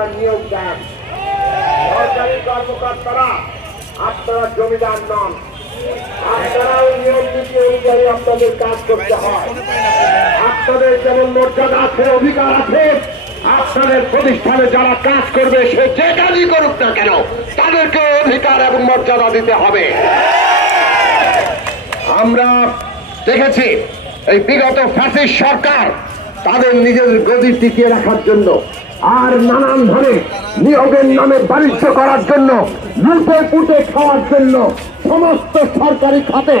আপনারা নিয়োগ দেন। সরকারি কর্মকর্তারা, আপনারা জমিদার নন। নিয়ম নীতি অনুযায়ী আপনাদের কাজ করতে হয়। আপনাদের যেমন মর্যাদা আছে, অধিকার আছে, আপনাদের প্রতিষ্ঠানে যারা কাজ করবে, সে যে কাজই করুক না কেন, তাদেরকে অধিকার এবং মর্যাদা দিতে হবে। আমরা দেখেছি, এই বিগত ফ্যাসিস্ট সরকার তাদের নিজের গদি টিকিয়ে রাখার জন্য আর নানান ভাবে নিয়োগের নামে বাণিজ্য করার জন্য, লুটে পুটে খাওয়ার জন্য সমস্ত সরকারি খাতে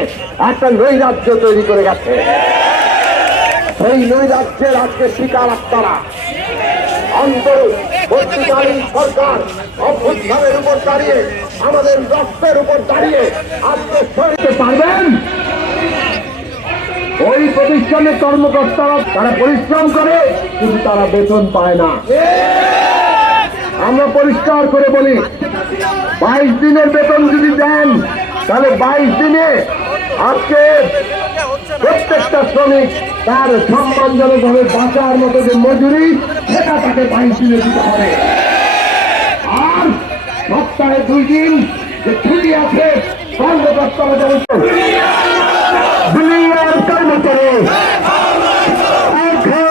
একটা নৈরাজ্য তৈরি করে গেছে। সেই নৈরাজ্যের আজকে শিকার আপনারা সরকার উপর দাঁড়িয়ে, আমাদের রক্তের উপর দাঁড়িয়ে আজকে সরিতে পারবেন? প্রতিষ্ঠানের কর্মকর্তারা তারা পরিশ্রম করে, কিন্তু তারা বেতন পায় না। আমরা পরিষ্কার করে বলি, বাইশ দিনের বেতন যদি দেন, তাহলে বাইশ দিনে আজকে প্রত্যেকটা শ্রমিক তার সম্মানজনকভাবে বাঁচার মতো যে মজুরি, সেটা তাকে বাইশ দিনে দিতে হবে। আর সপ্তাহে দুই দিন যে ছুটি আছে, কর্মকর্তারা দুনিয়ার কর্মচারী এক হয়ে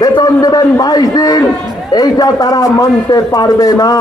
বেতন দেবেন বাইশ দিন এইটা তারা মানতে পারবে না।